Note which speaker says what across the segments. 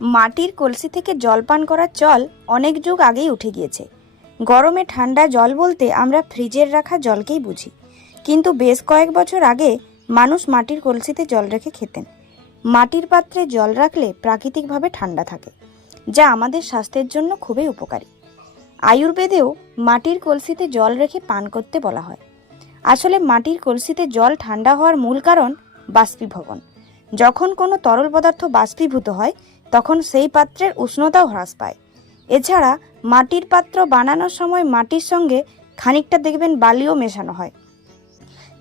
Speaker 1: মাটির কলসি থেকে জল পান করার চল অনেক যুগ আগেই উঠে গিয়েছে। গরমে ঠান্ডা জল বলতে আমরা ফ্রিজের রাখা জলকেই বুঝি। কিন্তু বেশ কয়েক বছর আগে মানুষ মাটির কলসিতে জল রেখে খেতেন। মাটির পাত্রে জল রাখলে প্রাকৃতিকভাবে ঠান্ডা থাকে, যা আমাদের স্বাস্থ্যের জন্য খুবই উপকারী। আয়ুর্বেদেও মাটির কলসিতে জল রেখে পান করতে বলা হয়। আসলে মাটির কলসিতে জল ঠান্ডা হওয়ার মূল কারণ বাষ্পীভবন। যখন কোনো তরল পদার্থ বাষ্পীভূত হয়, তখন সেই পাত্রের উষ্ণতাও হ্রাস পায়। এছাড়া, মাটির পাত্র বানানোর সময় মাটির সঙ্গে খানিকটা দেখবেন বালিও মেশানো হয়।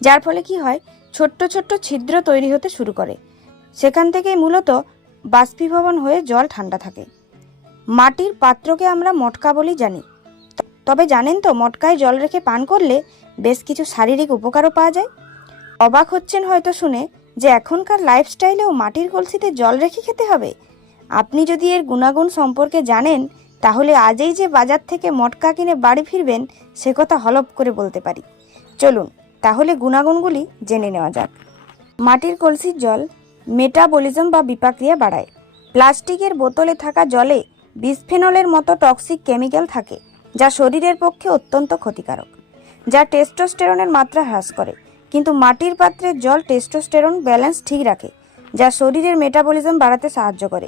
Speaker 1: যার ফলে কি হয়, ছোট্ট ছোট্ট ছিদ্র তৈরি হতে শুরু করে। সেখান থেকেই মূলত বাষ্পীভবন হয়ে জল ঠান্ডা থাকে। মাটির পাত্রকে আমরা মটকা বলি জানি। তবে জানেন তো, মটকায় জল রেখে পান করলে বেশ কিছু শারীরিক উপকারও পাওয়া যায়? অবাক হচ্ছেন হয়তো শুনে যে এখনকার লাইফস্টাইলেও মাটির কলসিতে জল রেখে খেতে হবে? আপনি যদি এর গুণাগুণ সম্পর্কে জানেন, তাহলে আজই যে বাজার থেকে মটকা কিনে বাড়ি ফিরবেন, সে কথা হলপ করে বলতে পারি। চলুন, তাহলে গুণাগুণগুলি জেনে নেওয়া যাক। মাটির কলসির জল মেটাবলিজম বা বিপাক্রিয়া বাড়ায়। প্লাস্টিকের বোতলে থাকা জলে বিসফেনলের মতো টক্সিক কেমিক্যাল থাকে, যা শরীরের পক্ষে অত্যন্ত ক্ষতিকারক, যা টেস্টোস্টেরনের মাত্রা হ্রাস করে। কিন্তু মাটির পাত্রের জল টেস্টোস্টেরন ব্যালেন্স ঠিক রাখে, যা শরীরের মেটাবলিজম বাড়াতে সাহায্য করে।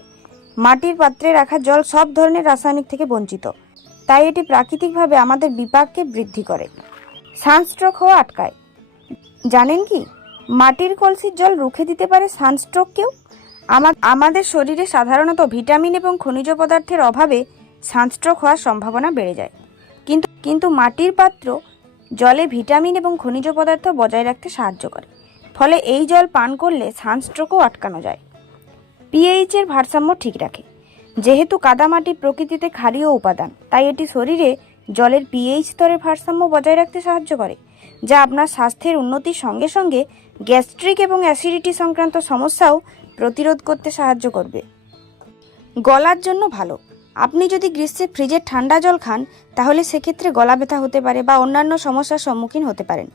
Speaker 1: মাটির পাত্রে রাখা জল সব ধরনের রাসায়নিক থেকে বঞ্চিত, তাই এটি প্রাকৃতিকভাবে আমাদের বিপাককে বৃদ্ধি করে। সানস্ট্রোক হওয়া আটকায়। জানেন কি? মাটির কলসির জল রুখে দিতে পারে সানস্ট্রোককেও? আমাদের শরীরে সাধারণত ভিটামিন এবং খনিজ পদার্থের অভাবে সানস্ট্রোক হওয়ার সম্ভাবনা বেড়ে যায়। কিন্তু কিন্তু মাটির পাত্র জলে ভিটামিন এবং খনিজ পদার্থ বজায় রাখতে সাহায্য করে। ফলে এই জল পান করলে সানস্ট্রোকও আটকানো যায়। পিএইচ এর ভারসাম্য ঠিক রাখে। যেহেতু কাদামাটি প্রকৃতিতে ক্ষারীয় উপাদান, তাই এটি শরীরে জলের পিএইচ স্তরের ভারসাম্য বজায় রাখতে সাহায্য করে, যা আপনার স্বাস্থ্যের উন্নতির সঙ্গে সঙ্গে গ্যাস্ট্রিক এবং অ্যাসিডিটি সংক্রান্ত সমস্যাও প্রতিরোধ করতে সাহায্য করবে। গলার জন্য ভালো। আপনি যদি গ্রীষ্মে ফ্রিজের ঠান্ডা জল খান, তাহলে সেক্ষেত্রে গলা ব্যথা হতে পারে বা অন্যান্য সমস্যার সম্মুখীন হতে পারেন।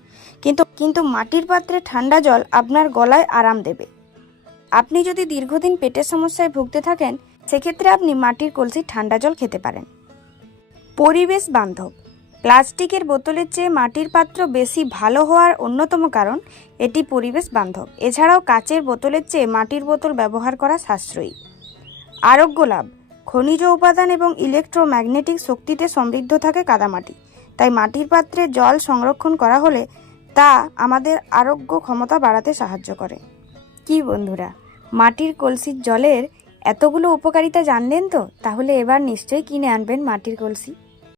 Speaker 1: কিন্তু কিন্তু মাটির পাত্রে ঠান্ডা জল আপনার গলায় আরাম দেবে। আপনি যদি দীর্ঘদিন পেটের সমস্যায় ভুগতে থাকেন, সেক্ষেত্রে আপনি মাটির কলসির ঠান্ডা জল খেতে পারেন। পরিবেশ বান্ধব। প্লাস্টিকের বোতলের চেয়ে মাটির পাত্র বেশি ভালো হওয়ার অন্যতম কারণ এটি পরিবেশ বান্ধব। এছাড়াও কাচের বোতলের চেয়ে মাটির বোতল ব্যবহার করা সাশ্রয়ী। আরোগ্য লাভ। খনিজ উপাদান এবং ইলেকট্রোম্যাগনেটিক শক্তিতে সমৃদ্ধ থাকে কাদামাটি। তাই মাটির পাত্রে জল সংরক্ষণ করা হলে তা আমাদের আরোগ্য ক্ষমতা বাড়াতে সাহায্য করে। কি বন্ধুরা, মাটির কলসির জলের এতগুলো উপকারিতা জানলেন তো? তাহলে এবার নিশ্চয়ই কিনে আনবেন মাটির কলসি।